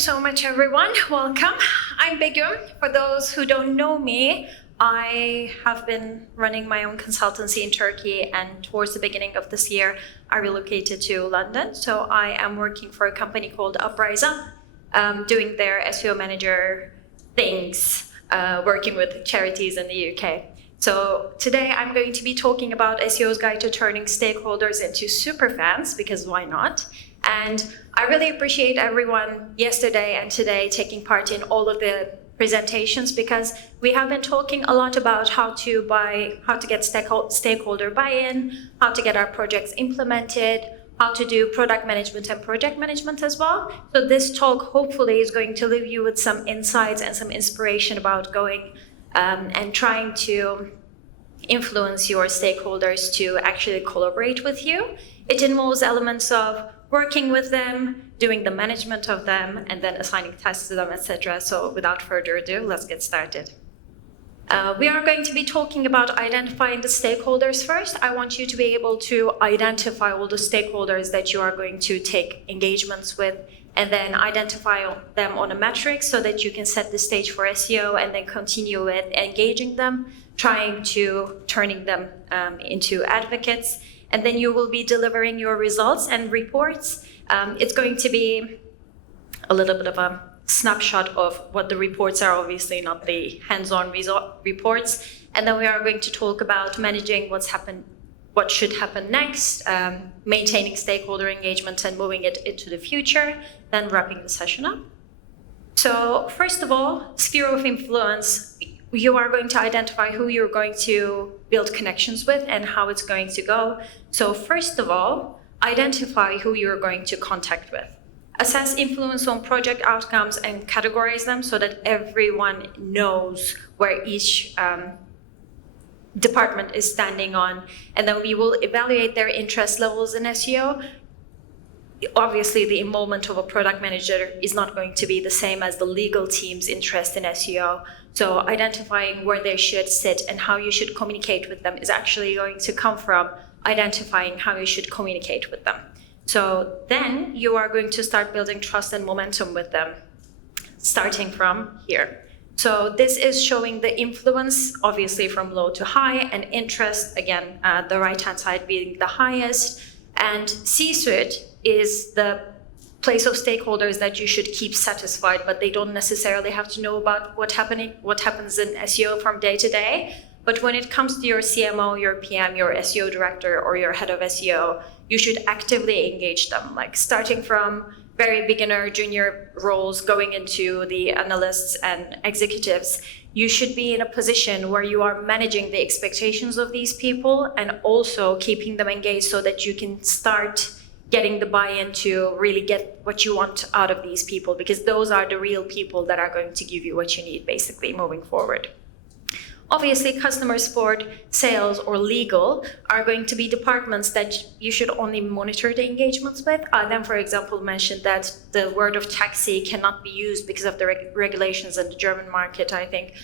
so much, everyone. Welcome. I'm Begum. For those who don't know me, I have been running my own consultancy in Turkey, and towards the beginning of this year, I relocated to London. So I am working for a company called Uprise, doing their SEO manager things, working with charities in the UK. So today I'm going to be talking about SEO's guide to turning stakeholders into superfans, because why not? And I really appreciate everyone yesterday and today taking part in all of the presentations, because we have been talking a lot about how to get stakeholder buy-in, how to get our projects implemented, how to do product management and project management as well. So this talk hopefully is going to leave you with some insights and some inspiration about going and trying to influence your stakeholders to actually collaborate with you. It involves elements of working with them, doing the management of them, and then assigning tasks to them, etc. So without further ado, let's get started. We are going to be talking about identifying the stakeholders first. I want you to be able to identify all the stakeholders that you are going to take engagements with, and then identify them on a metric so that you can set the stage for SEO and then continue with engaging them, trying to turning them into advocates. And then you will be delivering your results and reports. It's going to be a little bit of a snapshot of what the reports are, obviously not the hands-on reports. And then we are going to talk about managing what should happen next, maintaining stakeholder engagement and moving it into the future, then wrapping the session up. So first of all, sphere of influence. You are going to identify who you're going to build connections with and how it's going to go. So first of all, identify who you're going to contact with. Assess influence on project outcomes and categorize them so that everyone knows where each department is standing on. And then we will evaluate their interest levels in SEO. Obviously, the involvement of a product manager is not going to be the same as the legal team's interest in SEO. So identifying where they should sit and how you should communicate with them is actually going to come from identifying how you should communicate with them. So then you are going to start building trust and momentum with them, starting from here. So this is showing the influence, obviously from low to high, and interest, again, the right-hand side being the highest. And C-suite is the place of stakeholders that you should keep satisfied, but they don't necessarily have to know about what happens in SEO from day to day. But when it comes to your CMO, your PM, your SEO director, or your head of SEO, you should actively engage them, like starting from very beginner, junior roles, going into the analysts and executives. You should be in a position where you are managing the expectations of these people and also keeping them engaged so that you can start getting the buy-in to really get what you want out of these people, because those are the real people that are going to give you what you need, basically, moving forward. Obviously, customer support, sales, or legal are going to be departments that you should only monitor the engagements with. I then, for example, mentioned that the word of taxi cannot be used because of the regulations in the German market, I think.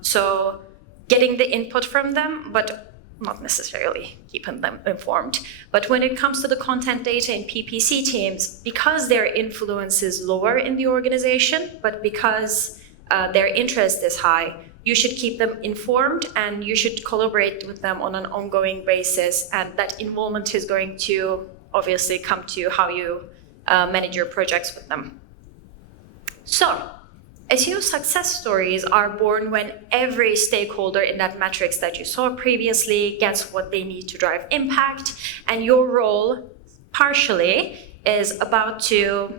So getting the input from them, but not necessarily keeping them informed. But when it comes to the content data in PPC teams, because their influence is lower in the organization, but because their interest is high, you should keep them informed and you should collaborate with them on an ongoing basis. And that involvement is going to obviously come to how you manage your projects with them. So, SEO success stories are born when every stakeholder in that matrix that you saw previously gets what they need to drive impact, and your role partially is about to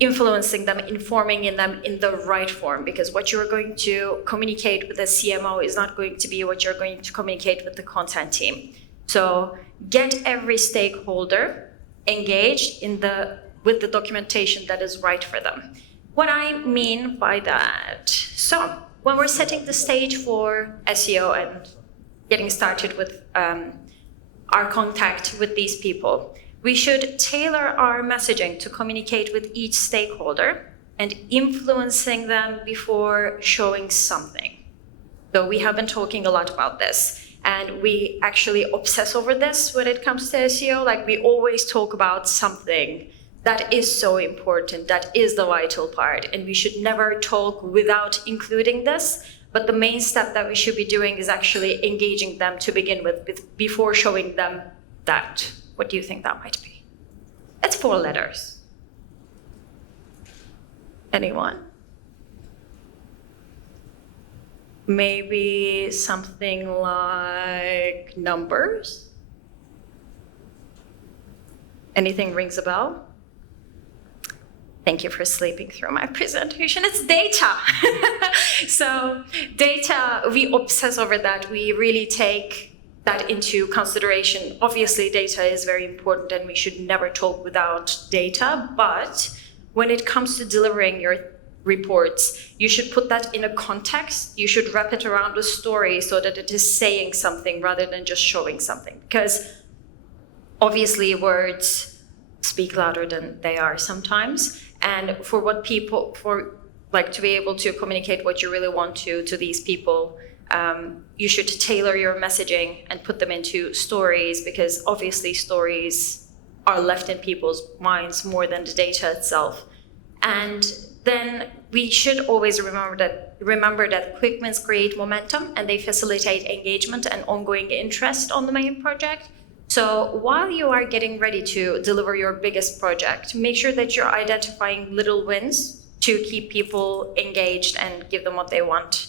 influencing them, informing in them in the right form, because what you're going to communicate with the CMO is not going to be what you're going to communicate with the content team. So get every stakeholder engaged with the documentation that is right for them. What I mean by that, so when we're setting the stage for SEO and getting started with our contact with these people, we should tailor our messaging to communicate with each stakeholder and influencing them before showing something. So we have been talking a lot about this, and we actually obsess over this when it comes to SEO. Like, we always talk about something That is so important. That is the vital part. And we should never talk without including this. But the main step that we should be doing is actually engaging them to begin with before showing them that. What do you think that might be? It's 4 letters. Anyone? Maybe something like numbers? Anything rings a bell? Thank you for sleeping through my presentation. It's data. So data, we obsess over that. We really take that into consideration. Obviously, data is very important and we should never talk without data. But when it comes to delivering your reports, you should put that in a context. You should wrap it around a story so that it is saying something rather than just showing something. Because obviously words speak louder than they are sometimes. And for to be able to communicate what you really want to these people, you should tailor your messaging and put them into stories, because obviously stories are left in people's minds more than the data itself. And then we should always remember that quick wins create momentum and they facilitate engagement and ongoing interest on the main project. So while you are getting ready to deliver your biggest project, make sure that you're identifying little wins to keep people engaged and give them what they want,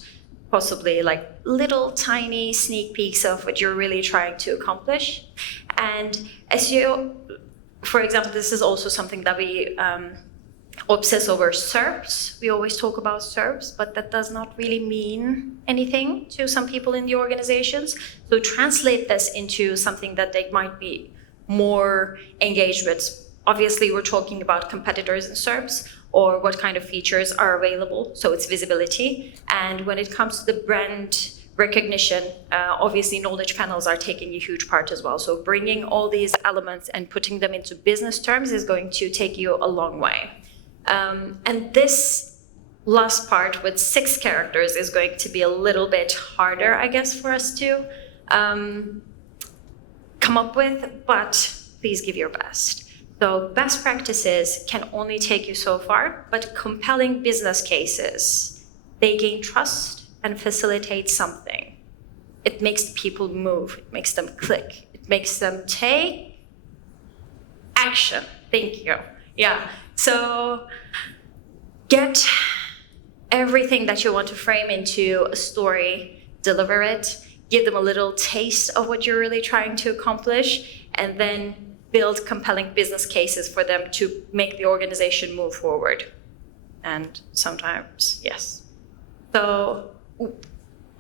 possibly like little tiny sneak peeks of what you're really trying to accomplish. And SEO, for example, this is also something that we obsess over. SERPs. We always talk about SERPs, but that does not really mean anything to some people in the organizations. So translate this into something that they might be more engaged with. Obviously, we're talking about competitors in SERPs or what kind of features are available. So it's visibility. And when it comes to the brand recognition, obviously knowledge panels are taking a huge part as well. So bringing all these elements and putting them into business terms is going to take you a long way. And this last part with 6 characters is going to be a little bit harder, I guess, for us to come up with, but please give your best. So best practices can only take you so far, but compelling business cases, they gain trust and facilitate something. It makes people move, it makes them click, it makes them take action. Thank you. Yeah. So get everything that you want to frame into a story, deliver it, give them a little taste of what you're really trying to accomplish, and then build compelling business cases for them to make the organization move forward. And sometimes, yes. So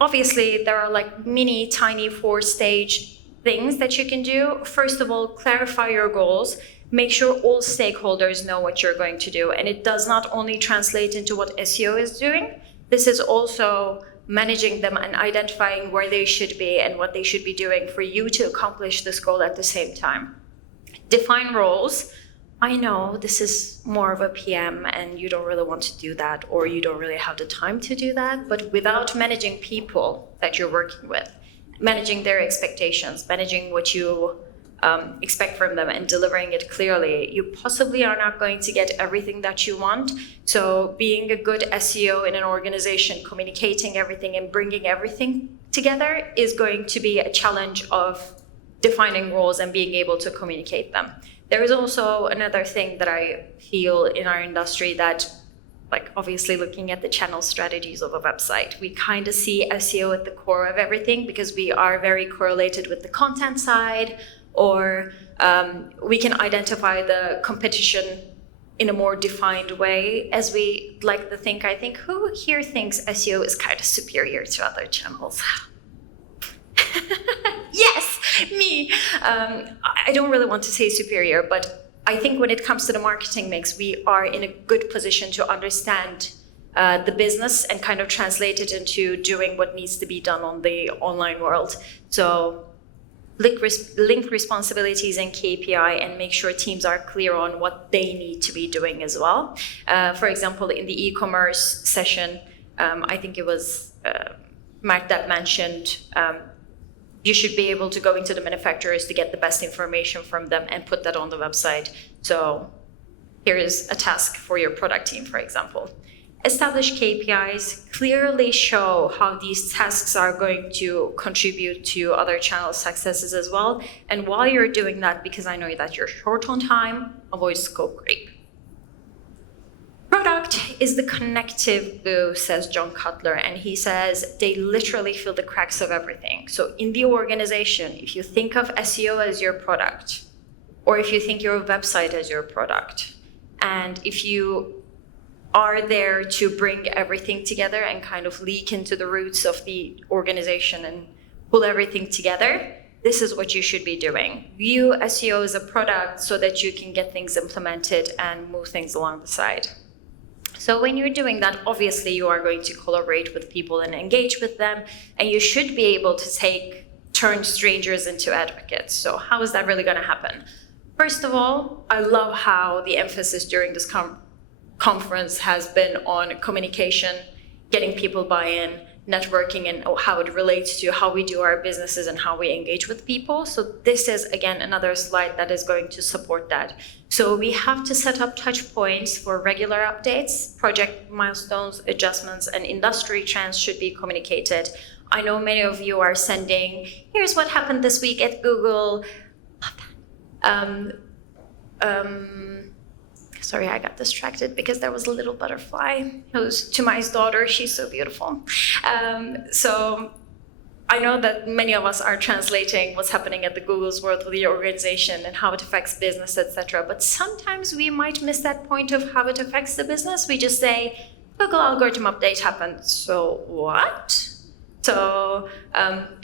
obviously there are like mini, tiny 4-stage things that you can do. First of all, clarify your goals. Make sure all stakeholders know what you're going to do. And it does not only translate into what SEO is doing, this is also managing them and identifying where they should be and what they should be doing for you to accomplish this goal at the same time. Define roles. I know this is more of a PM and you don't really want to do that, or you don't really have the time to do that, but without managing people that you're working with, managing their expectations, managing what you expect from them and delivering it clearly, you possibly are not going to get everything that you want. So being a good SEO in an organization, communicating everything and bringing everything together is going to be a challenge of defining roles and being able to communicate them. There is also another thing that I feel in our industry that, like obviously looking at the channel strategies of a website, we kind of see SEO at the core of everything because we are very correlated with the content side, or we can identify the competition in a more defined way as we like to think. I think who here thinks SEO is kind of superior to other channels? Yes, me. I don't really want to say superior, but I think when it comes to the marketing mix, we are in a good position to understand the business and kind of translate it into doing what needs to be done on the online world. So link responsibilities and KPI and make sure teams are clear on what they need to be doing as well. For example, in the e-commerce session, I think it was Mark that mentioned you should be able to go into the manufacturers to get the best information from them and put that on the website. So here is a task for your product team, for example. Establish KPIs, clearly show how these tasks are going to contribute to other channel successes as well. And while you're doing that, because I know that you're short on time, avoid scope creep. Product is the connective glue, says John Cutler, and he says they literally fill the cracks of everything. So in the organization, if you think of SEO as your product, or if you think your website as your product, and if you are there to bring everything together and kind of leak into the roots of the organization and pull everything together, this is what you should be doing. View SEO as a product so that you can get things implemented and move things along the side. So when you're doing that, obviously you are going to collaborate with people and engage with them, and you should be able to turn strangers into advocates. So how is that really going to happen? First of all, I love how the emphasis during this conference has been on communication, getting people buy-in, networking, and how it relates to how we do our businesses and how we engage with people. So this is, again, another slide that is going to support that. So we have to set up touch points for regular updates, project milestones, adjustments, and industry trends should be communicated. I know many of you are sending, here's what happened this week at Google. Love that. Sorry, I got distracted because there was a little butterfly. It was Tumai's daughter. She's so beautiful. So I know that many of us are translating what's happening at the Google's world with the organization and how it affects business, etc. But sometimes we might miss that point of how it affects the business. We just say, Google algorithm update happened. So what? So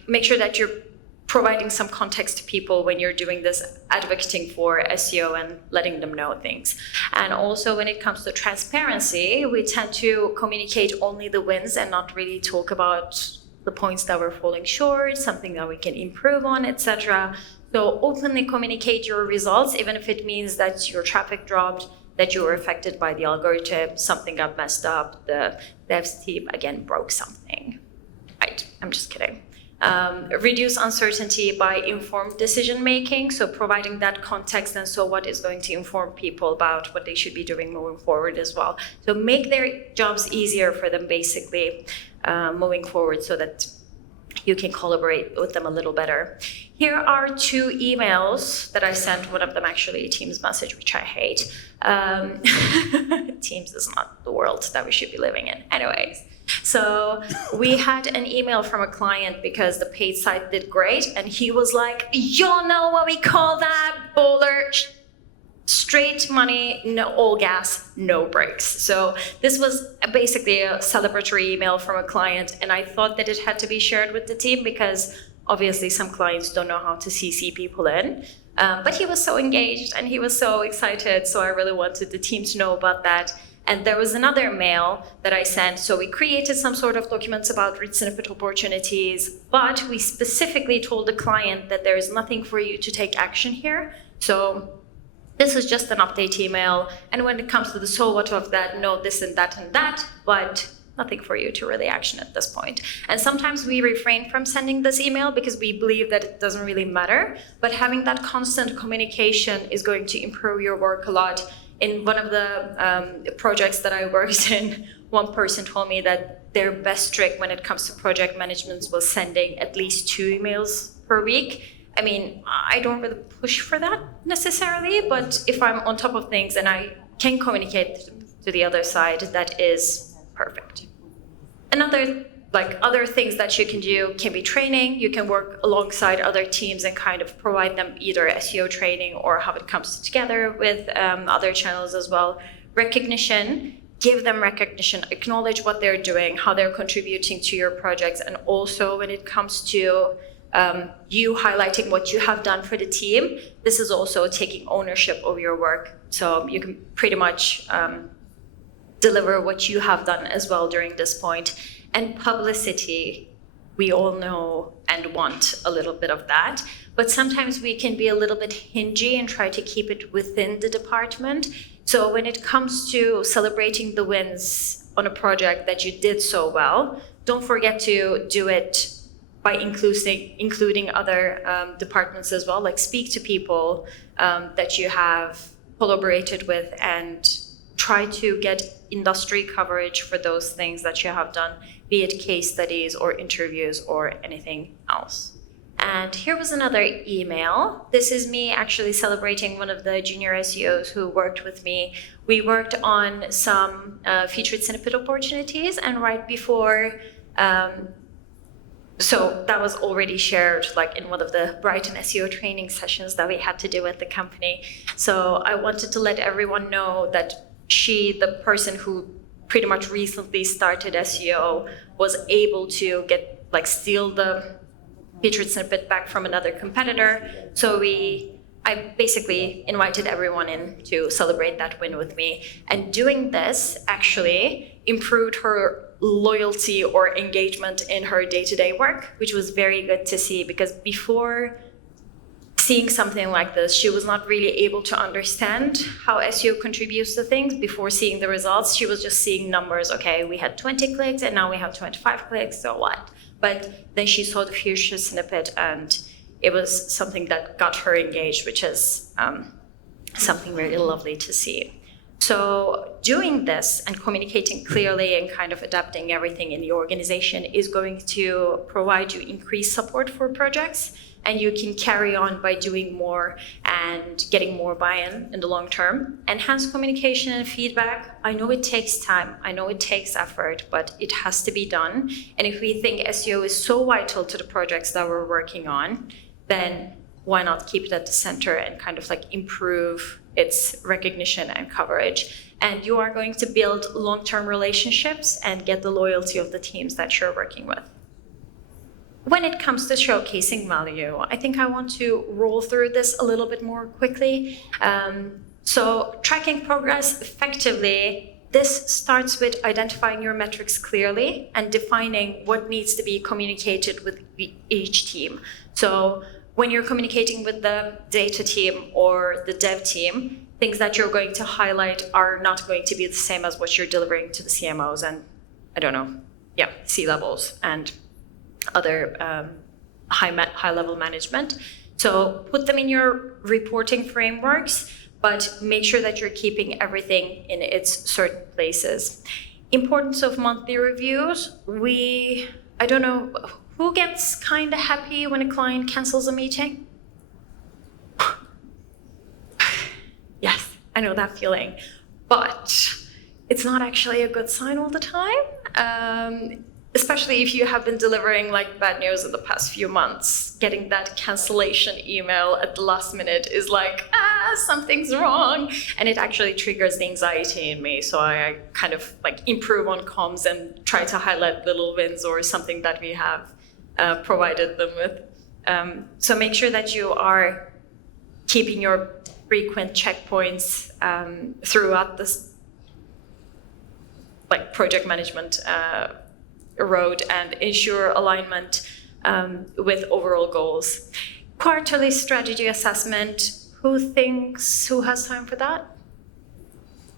make sure that you're providing some context to people when you're doing this advocating for SEO and letting them know things. And also when it comes to transparency, we tend to communicate only the wins and not really talk about the points that we're falling short, something that we can improve on, etc. So openly communicate your results, even if it means that your traffic dropped, that you were affected by the algorithm, something got messed up, the devs team again broke something. Right, I'm just kidding. Reduce uncertainty by informed decision making, so providing that context and so what is going to inform people about what they should be doing moving forward as well. So make their jobs easier for them basically moving forward so that you can collaborate with them a little better. Here are 2 emails that I sent, one of them actually a Teams message, which I hate. Teams is not the world that we should be living in. Anyways. So we had an email from a client because the paid site did great, and he was like, y'all know what we call that? Bowler, straight money, no, all gas, no brakes. So this was basically a celebratory email from a client, and I thought that it had to be shared with the team because obviously some clients don't know how to CC people in. But he was so engaged and he was so excited, so I really wanted the team to know about that. And there was another mail that I sent. So we created some sort of documents about rich snippet opportunities, but we specifically told the client that there is nothing for you to take action here. So this is just an update email. And when it comes to the so what of that, no, this and that, but nothing for you to really action at this point. And sometimes we refrain from sending this email because we believe that it doesn't really matter. But having that constant communication is going to improve your work a lot. In one of the projects that I worked in, one person told me that their best trick when it comes to project management was sending at least 2 emails per week. I mean, I don't really push for that necessarily, but if I'm on top of things and I can communicate to the other side, that is perfect. Other things that you can do can be training. You can work alongside other teams and kind of provide them either SEO training or how it comes together with other channels as well. Recognition, give them recognition, acknowledge what they're doing, how they're contributing to your projects, and also when it comes to you highlighting what you have done for the team, this is also taking ownership of your work. So you can pretty much deliver what you have done as well during this point. And publicity, we all know and want a little bit of that, but sometimes we can be a little bit hingy and try to keep it within the department. So when it comes to celebrating the wins on a project that you did so well, don't forget to do it by including other departments as well, like speak to people that you have collaborated with and try to get industry coverage for those things that you have done, be it case studies or interviews or anything else. And here was another email. This is me actually celebrating one of the junior SEOs who worked with me. We worked on some featured snippet opportunities, and right before, so that was already shared like in one of the Brighton SEO training sessions that we had to do at the company. So I wanted to let everyone know that the person who pretty much recently started SEO, was able to steal the featured snippet back from another competitor. So I basically invited everyone in to celebrate that win with me. And doing this actually improved her loyalty or engagement in her day-to-day work, which was very good to see, because before seeing something like this, she was not really able to understand how SEO contributes to things. Before seeing the results, she was just seeing numbers. Okay, we had 20 clicks and now we have 25 clicks, so what? But then she saw the featured snippet and it was something that got her engaged, which is something really lovely to see. So doing this and communicating clearly and kind of adapting everything in the organization is going to provide you increased support for projects, and you can carry on by doing more and getting more buy-in in the long term. Enhanced communication and feedback, I know it takes time, I know it takes effort, but it has to be done. And if we think SEO is so vital to the projects that we're working on, then why not keep it at the center and kind of improve its recognition and coverage? And you are going to build long-term relationships and get the loyalty of the teams that you're working with. When it comes to showcasing value, I think I want to roll through this a little bit more quickly. So tracking progress effectively, this starts with identifying your metrics clearly and defining what needs to be communicated with each team. So when you're communicating with the data team or the dev team, things that you're going to highlight are not going to be the same as what you're delivering to the CMOs and, C-levels and other high-level management. So put them in your reporting frameworks, but make sure that you're keeping everything in its certain places. Importance of monthly reviews. I don't know, who gets kind of happy when a client cancels a meeting? Yes, I know that feeling, but it's not actually a good sign all the time. Especially if you have been delivering bad news in the past few months, getting that cancellation email at the last minute is something's wrong. And it actually triggers the anxiety in me. So I kind of improve on comms and try to highlight little wins or something that we have provided them with. So make sure that you are keeping your frequent checkpoints throughout this project management road and ensure alignment with overall goals. Quarterly strategy assessment. Who has time for that?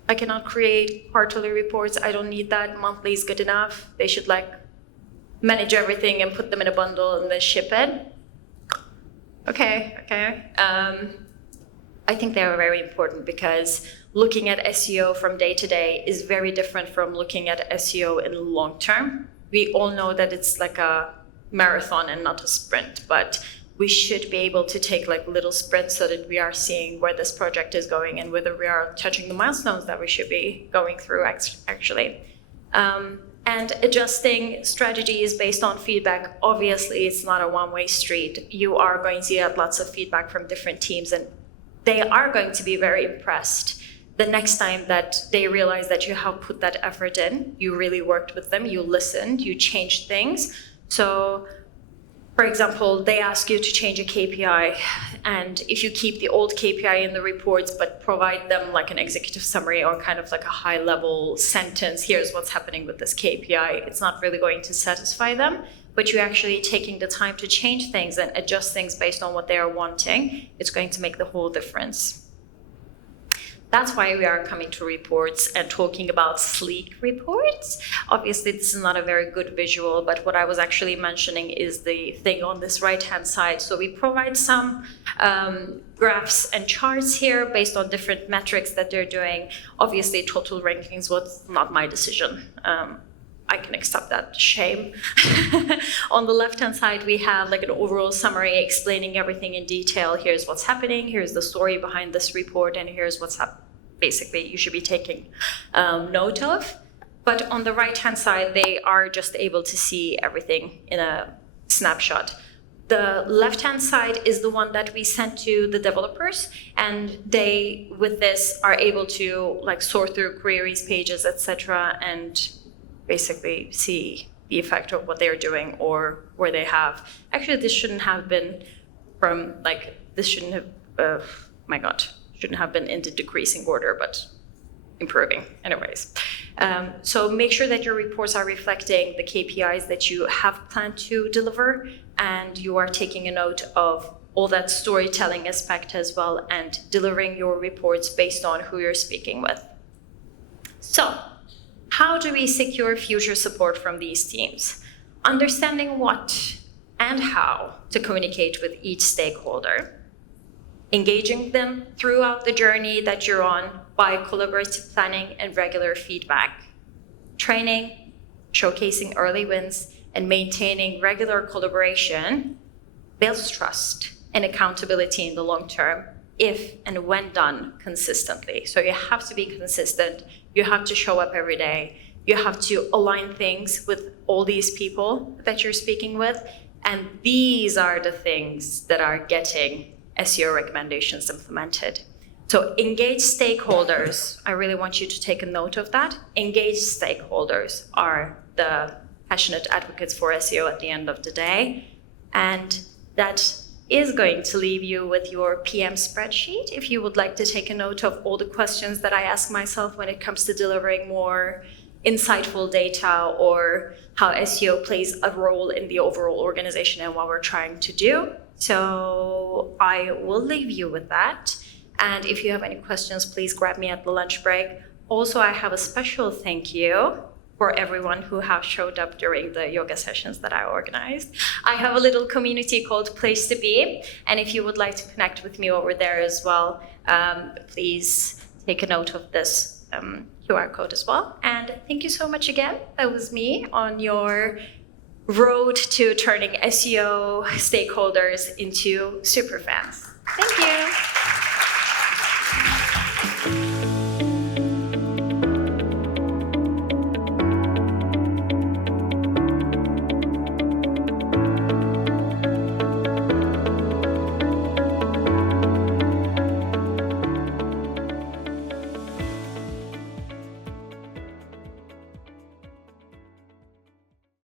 I cannot create quarterly reports. I don't need that. Monthly is good enough. They should manage everything and put them in a bundle and then ship it. Okay. I think they are very important because looking at SEO from day to day is very different from looking at SEO in the long term. We all know that it's a marathon and not a sprint, but we should be able to take little sprints so that we are seeing where this project is going and whether we are touching the milestones that we should be going through actually. And adjusting strategies based on feedback. Obviously, it's not a one-way street. You are going to get lots of feedback from different teams, and they are going to be very impressed the next time that they realize that you have put that effort in, you really worked with them, you listened, you changed things. So, for example, they ask you to change a KPI, and if you keep the old KPI in the reports but provide them an executive summary or kind of a high-level sentence, here's what's happening with this KPI, it's not really going to satisfy them. But you're actually taking the time to change things and adjust things based on what they are wanting, it's going to make the whole difference. That's why we are coming to reports and talking about sleek reports. Obviously, this is not a very good visual, but what I was actually mentioning is the thing on this right-hand side. So we provide some graphs and charts here based on different metrics that they're doing. Obviously, total rankings was not my decision. I can accept that shame. On the left-hand side, we have like an overall summary explaining everything in detail. Here's what's happening, here's the story behind this report, and here's what's basically you should be taking note of. But on the right-hand side, they are just able to see everything in a snapshot. The left-hand side is the one that we sent to the developers, and they, with this, are able to like sort through queries, pages, etc., and basically see the effect of what they're doing or where they have. Actually, this shouldn't have been shouldn't have been in the decreasing order, but improving anyways. So make sure that your reports are reflecting the KPIs that you have planned to deliver, and you are taking a note of all that storytelling aspect as well, and delivering your reports based on who you're speaking with. So, how do we secure future support from these teams? Understanding what and how to communicate with each stakeholder, engaging them throughout the journey that you're on by collaborative planning and regular feedback, training, showcasing early wins, and maintaining regular collaboration builds trust and accountability in the long term if and when done consistently. So you have to be consistent. You have to show up every day. You have to align things with all these people that you're speaking with. And these are the things that are getting SEO recommendations implemented. So engaged stakeholders, I really want you to take a note of that. Engaged stakeholders are the passionate advocates for SEO at the end of the day. And that is going to leave you with your PM spreadsheet if you would like to take a note of all the questions that I ask myself when it comes to delivering more insightful data or how SEO plays a role in the overall organization and what we're trying to do. So I will leave you with that. And if you have any questions, please grab me at the lunch break. Also, I have a special thank you for everyone who have showed up during the yoga sessions that I organized. I have a little community called Place to Be, and if you would like to connect with me over there as well, please take a note of this QR code as well. And thank you so much again. That was me on your road to turning SEO stakeholders into superfans. Thank you.